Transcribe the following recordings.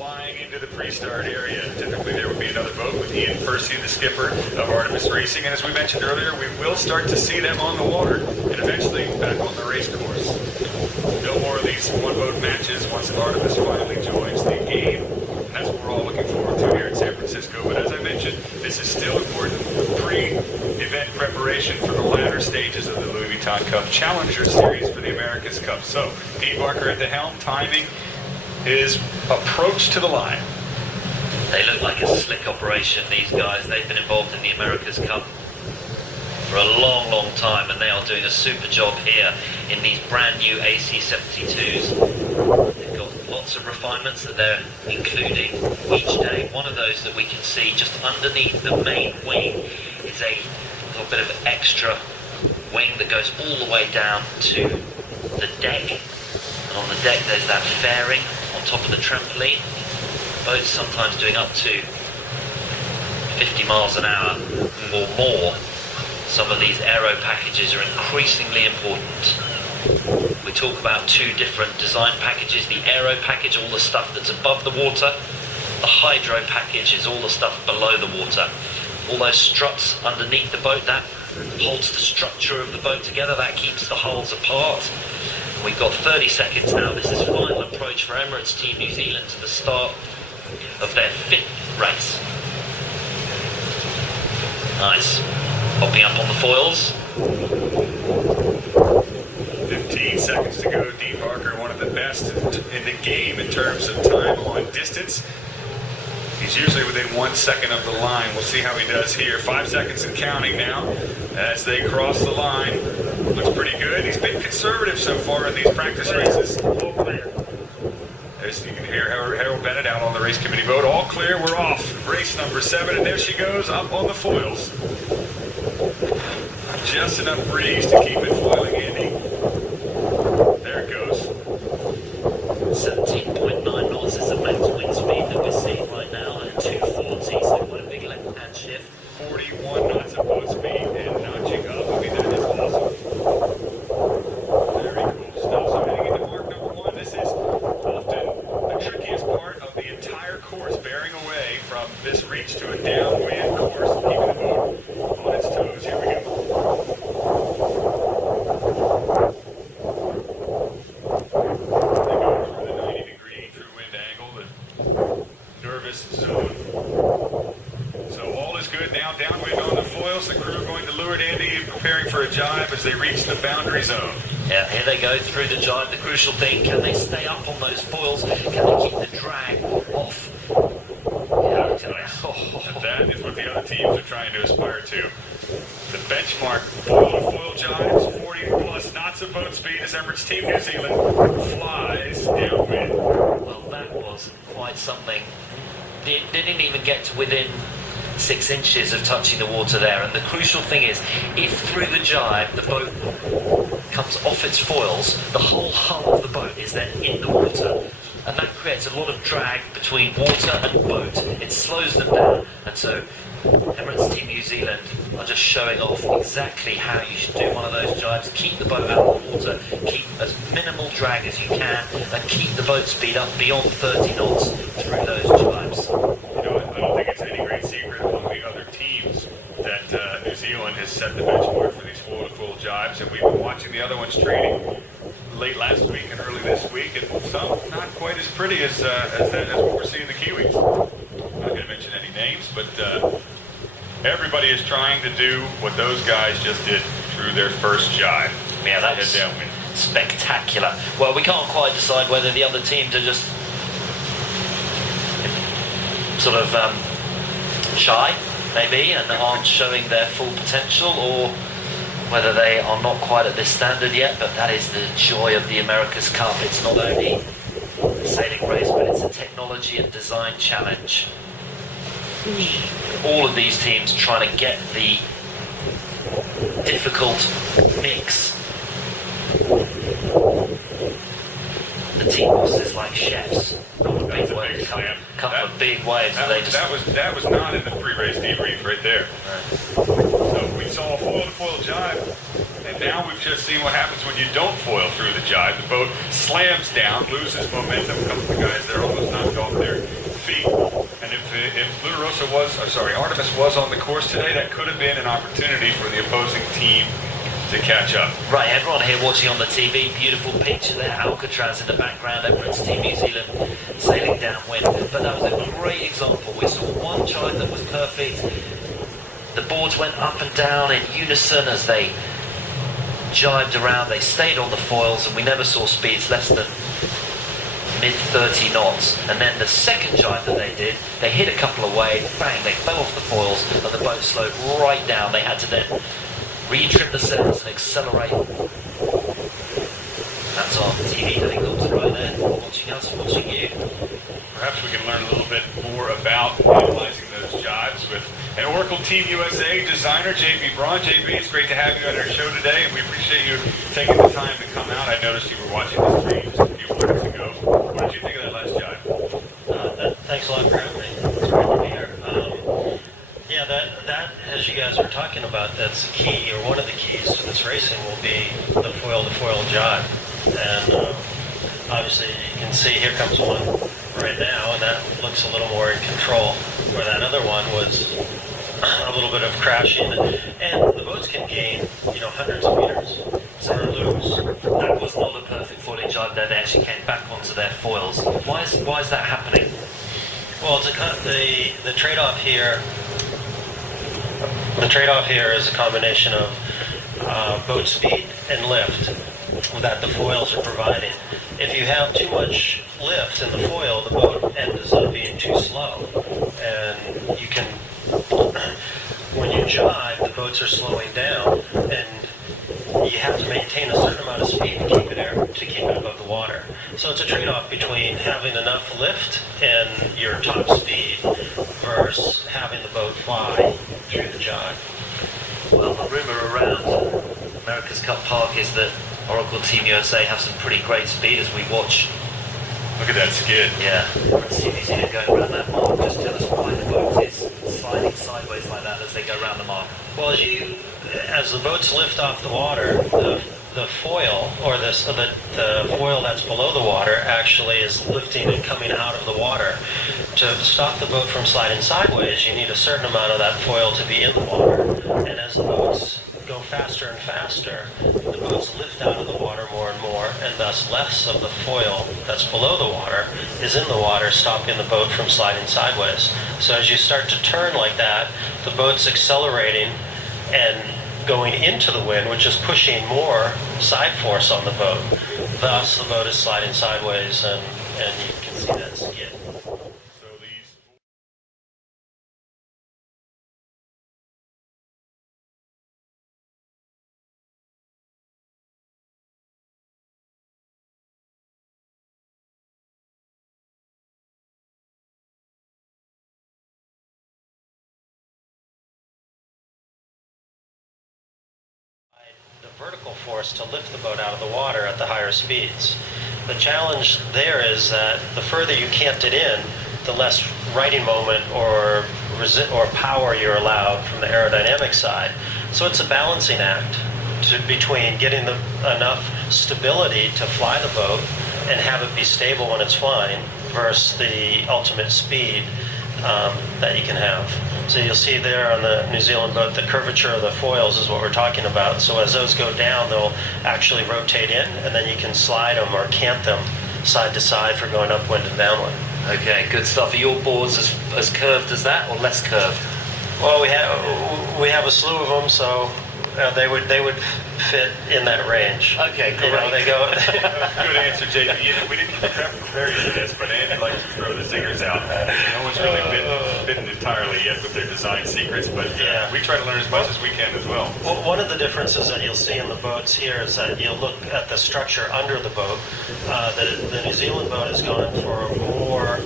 flying into the pre-start area. Typically there would be another boat with Ian Percy, the skipper of Artemis Racing, and as we mentioned earlier, we will start to see them on the water and eventually back on the race course. No more of these one-boat matches once Artemis finally joins the game, and that's what we're all looking forward to here in San Francisco. But as I mentioned, this is still important pre-event preparation for the latter stages of the Louis Vuitton Cup Challenger Series for the America's Cup. So, Dean Barker at the helm, timing his approach to the line. They look like a slick operation, these guys. They've been involved in the America's Cup for a long, long time, and they are doing a super job here in these brand new AC-72s. They've got lots of refinements that they're including each day. One of those that we can see just underneath the main wing is a little bit of extra wing that goes all the way down to the deck. And on the deck there's that fairing on top of the trampoline. Boats sometimes doing up to 50 miles an hour or more. Some of these aero packages are increasingly important. We talk about two different design packages. The aero package, all the stuff that's above the water. The hydro package is all the stuff below the water. All those struts underneath the boat, that holds the structure of the boat together, that keeps the hulls apart. We've got 30 seconds now. This is final approach for Emirates Team New Zealand to the start of their 5th race. Nice. Popping up on the foils. 15 seconds to go. Dean Barker, one of the best in the game in terms of time on distance. He's usually within 1 second of the line. We'll see how he does here. 5 seconds and counting now as they cross the line. Looks pretty good. He's been conservative so far in these practice races. As you can hear Harold Bennett out on the race committee boat. All clear, we're off. Race number 7, and there she goes up on the foils. Just enough breeze to keep it foiling, Andy. There it goes. 17.9 knots is the max wind speed that we're seeing right now at 240, so quite a big left-hand shift. 41 knots of boat speed and notching up. I mean, that is awesome. Very cool stuff. So heading into mark number 1, this is often the trickiest part of the entire course, bearing away from this reach to a downwind course, keeping the boat on its toes. Here we go. Zone. So all is good now. Downwind on the foils. The crew going to leeward, Andy, preparing for a jibe as they reach the boundary zone. Yeah, here they go through the jibe. The crucial thing, can they stay up on those foils? Can they keep the drag off? Yeah, and that is what the other teams are trying to aspire to. The benchmark foil jibes, 40 plus knots of boat speed as Emirates Team New Zealand flies downwind. Well, that was quite something. They didn't even get to within 6 inches of touching the water there, and the crucial thing is, if through the jibe the boat comes off its foils, the whole hull of the boat is then in the water, and that creates a lot of drag between water and boat. It slows them down, and so Emirates Team New Zealand are just showing off exactly how you should do one of those jibes. Keep the boat out of the water, keep as minimal drag as you can, and keep the boat speed up beyond 30 knots through those jibes. You know, I don't think it's any great secret among the other teams that New Zealand has set the benchmark for these foil-to-foil jibes, and we've been watching the other ones training late last week and early this week, and some not quite as pretty as what we're seeing the Kiwis. I'm not going to mention any names, but everybody is trying to do what those guys just did through their first jibe. Yeah, that's downwind. Spectacular. Well, we can't quite decide whether the other teams are just sort of shy, maybe, and aren't showing their full potential, or whether they are not quite at this standard yet. But that is the joy of the America's Cup. It's not only a sailing race, but it's a technology and design challenge. All of these teams trying to get the difficult mix. The team bosses like chefs. Couple of big waves. That was not in the pre-race debrief right there. Right. So we saw a foil-to-foil jibe, and now we've just seen what happens when you don't foil through the jibe. The boat slams down, loses momentum. A couple of guys there almost knocked off their feet. And Artemis was on the course today, that could have been an opportunity for the opposing team to catch up. Right, everyone here watching on the TV, beautiful picture there, Alcatraz in the background, Emirates Team New Zealand sailing downwind. But that was a great example. We saw one jibe that was perfect. The boards went up and down in unison as they jibed around. They stayed on the foils, and we never saw speeds less than mid 30 knots. And then the second jibe that they did, they hit a couple of waves, bang, they fell off the foils, and the boat slowed right down. They had to then retrim the sails and accelerate. That's our TV helicopter right there, watching us, watching you. Perhaps we can learn a little bit more about analyzing those jibes with an Oracle Team USA designer, JB Braun. JB, it's great to have you on our show today, and we appreciate you taking the time to come out. I noticed you were watching the stream just a few minutes ago. What did you think of that last jibe? Thanks a lot for having me. It's great to be here. Yeah, that, as you guys were talking about, that's the key, or one of the keys to this racing will be the foil-to-foil jibe. And obviously you can see here comes one right now, and that looks a little more in control, where that other one was a little bit of crashing. And the boats can gain, hundreds of meters or lose. That was not a perfect foiling jibe there. They actually came back onto their foils. Why is that happening? Well, the trade-off here. The trade-off here is a combination of boat speed and lift that the foils are providing. If you have too much lift in the foil, the boat ends up being too slow. And you can, when you jibe, the boats are slowing down, and you have to maintain a certain amount of speed to keep it above the water. So it's a trade-off between having enough lift and your top speed versus having the boat fly through the jibe. Well, the rumour around America's Cup Park is that Oracle Team USA have some pretty great speed as we watch. Look at that skid. Yeah, Team New Zealand going around that mark. Just tell us why the boat is sliding sideways like that as they go around the mark. Well, as the boats lift off the water, the foil, or the foil that's below the water, actually is lifting and coming out of the water. To stop the boat from sliding sideways, you need a certain amount of that foil to be in the water. And as the boats go faster and faster, the boats lift out of the water more and more, and thus less of the foil that's below the water is in the water, stopping the boat from sliding sideways. So as you start to turn like that, the boat's accelerating and going into the wind, which is pushing more side force on the boat. Thus, the boat is sliding sideways, and you can see that skid. The vertical force to lift the boat out of the water at the higher speeds. The challenge there is that the further you cant it in, the less righting moment or power you're allowed from the aerodynamic side. So it's a balancing act between getting enough stability to fly the boat and have it be stable when it's flying versus the ultimate speed that you can have. So you'll see there on the New Zealand boat, the curvature of the foils is what we're talking about. So as those go down, they'll actually rotate in, and then you can slide them or cant them side to side for going upwind and downwind. Okay, good stuff. Are your boards as curved as that, or less curved? Well, we have a slew of them, so they would fit in that range. Okay, great. They go. Good answer, JP. We didn't prepare you for this, but Andy likes to throw the zingers out. No one's really bitten entirely yet with their design secrets, but Yeah. we try to learn as much as we can as well. Well, one of the differences that you'll see in the boats here is that you'll look at the structure under the boat. The New Zealand boat has gone for more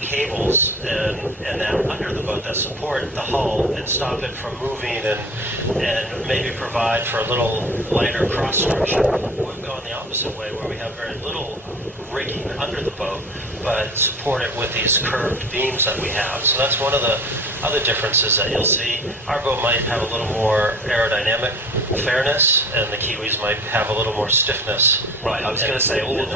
cables and that under the boat that support the hull and stop it from moving and maybe provide for a little lighter cross structure. We've gone the opposite way, where we have very little rigging under the boat, but support it with these curved beams that we have. So that's one of the other differences that you'll see. Our boat might have a little more aerodynamic fairness, and the Kiwis might have a little more stiffness. Right, I was going to say all of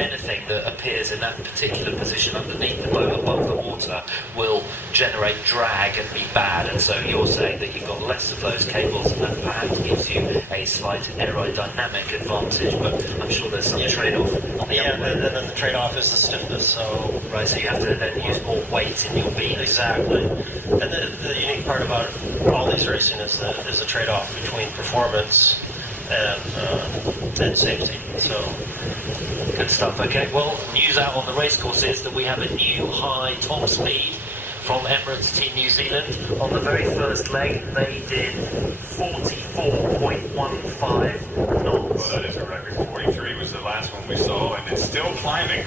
anything that appears in that particular position underneath the boat above the water will generate drag and be bad, and so you're saying that you've got less of those cables and that perhaps gives you a slight aerodynamic advantage, but I'm sure there's some trade-off on the other way. And then the trade-off is the stiffness, so... Right, so you have to then use more weight in your beam. Exactly. And the unique part about all these racing is the trade-off between performance and safety. So good stuff. Okay, well, news out on the racecourse is that we have a new high top speed from Emirates Team New Zealand. On the very first leg, they did 44.15 knots. Well, that is a record. 43 was the last one we saw, and it's still climbing.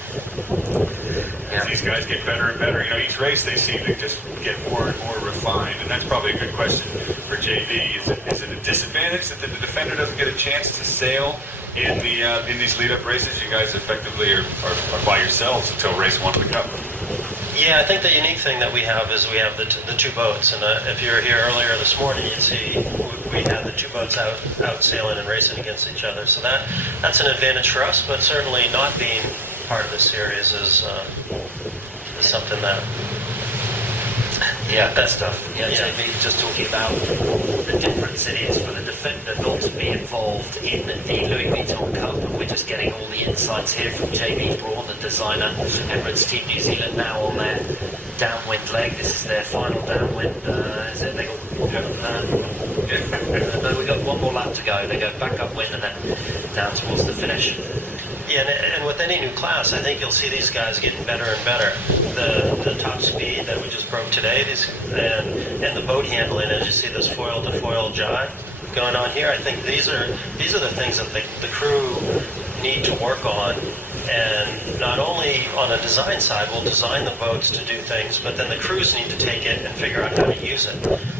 As these guys get better and better, you know, each race they seem to just get more and more refined, and that's probably a good question for JB. Is it a disadvantage that the defender doesn't get a chance to sail in these lead-up races? You guys effectively are by yourselves until race 1 of the Cup. yeah, I think the unique thing that we have is we have the two boats, and if you were here earlier this morning, you'd see we had the two boats out sailing and racing against each other. So that's an advantage for us, but certainly not being part of this series is something that... Yeah, that stuff. Yeah, JB was just talking about the difference it is for the defender not to be involved in the Louis Vuitton Cup, and we're just getting all the insights here from JB Braun, the designer, Emirates Team New Zealand, now on their downwind leg. This is their final downwind. Is it? They got no, we got one more lap to go. They go back upwind and then down towards the finish. Yeah, and with any new class, I think you'll see these guys getting better and better. The top speed that we just broke today, and the boat handling, as you see this foil to foil jibe going on here, I think these are the things that the crew need to work on. And not only on the design side, we'll design the boats to do things, but then the crews need to take it and figure out how to use it.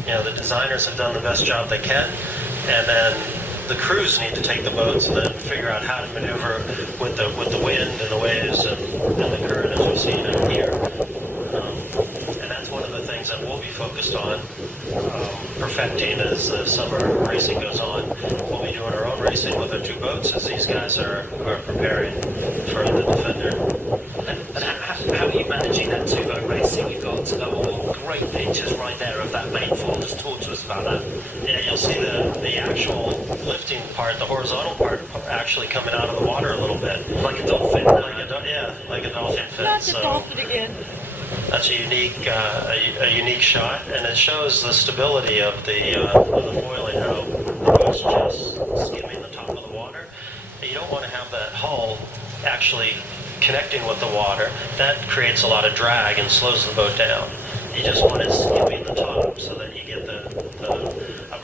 You know, the designers have done the best job they can, and then the crews need to take the boats and then figure out how to maneuver with the wind and the waves and the current, as we've seen in here. And that's one of the things that we'll be focused on perfecting as the summer racing goes on. We'll be doing our own racing with our two boats as these guys are preparing for the Defender. And how are you managing that two-boat racing? You've got great pictures right there of that main foil. Just talk to us about that. Yeah, you'll see the actual lifting part, the horizontal part, actually coming out of the water a little bit. Like a dolphin. Like a dolphin fin. Not the dolphin again. That's a unique shot, and it shows the stability of the foil and how the boat's just skimming the top of the water. And you don't want to have that hull actually connecting with the water. That creates a lot of drag and slows the boat down. You just want it skimming the top so that you get the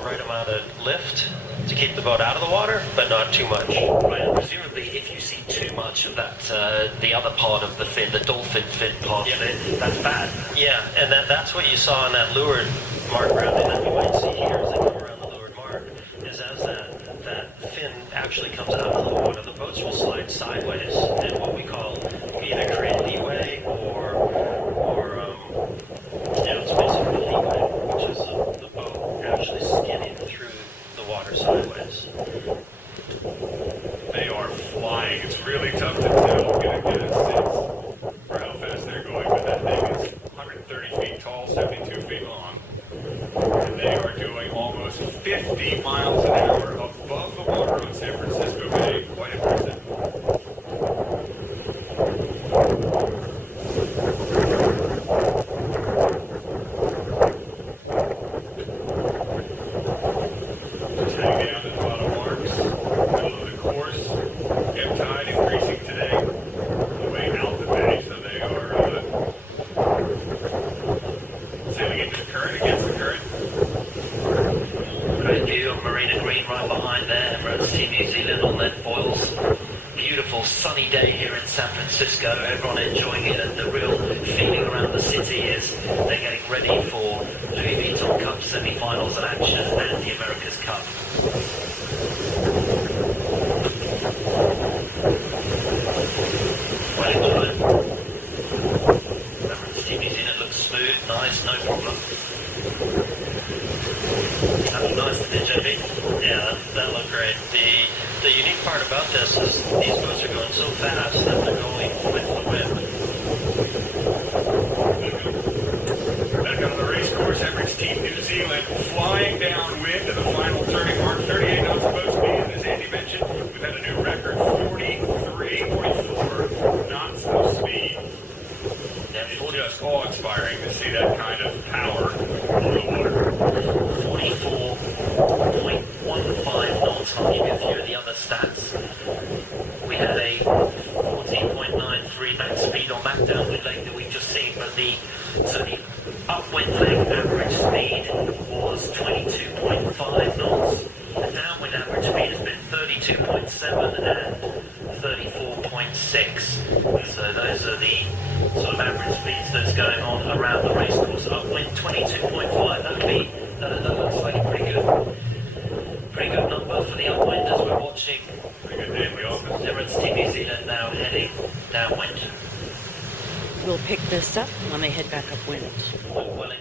right amount of lift to keep the boat out of the water, but not too much. Right, and presumably if you see too much of that, the other part of the fin, the dolphin fin part of it, that's bad. Yeah, and that's what you saw in that leeward mark rounding that we might see here as they come around the leeward mark, is as that fin actually comes out of the water, the boats will slide sideways, and what we call either create leeway or it's basically leeway, which is the boat actually skidding through the water sideways. They are flying. It's really tough to tell, get a sense for how fast they're going, but that thing is 130 feet tall, 72 feet long. And they are doing almost 50 miles an hour above the water on San Francisco Bay. Quite impressive. Just hanging down to the bottom marks. Middle of the course. Ebb tide increasing today. On the way out the bay, so they are sailing into the current, against the current. Great view of Marina Green right behind there, Emirates Team New Zealand on their foils. Beautiful sunny day here in San Francisco, everyone enjoying it, and the real feeling around the city is they're getting ready for Louis Vuitton Cup semi-finals and action and the America's Cup. Well enjoyed. Emirates Team New Zealand looks smooth, nice, no That looked nice, didn't it, JB? Yeah, that looked great. The unique part about this is these boats are going so fast that they're going with the wind. Back on the race course, Emirates Team New Zealand flying downwind to the final turning mark, 38 knots of boat speed. As Andy mentioned, we've had a new record, 44 knots of speed. It's just awe-inspiring to see that kind of power over the water. 44.15 knots. I'll give you a few of the other stats. We had a 14.93 max speed on that downwind leg that we've just seen, but the upwind leg average speed was 22.5 knots. The downwind average speed has been 32.7 and 34.6. So those are the sort of average speeds that's going on around the racecourse. Upwind 22.5. That looks like a pretty good number for the upwind as we're watching. Pretty good day in the office. Emirates Team New Zealand now heading downwind. We'll pick this up when they head back upwind. Well in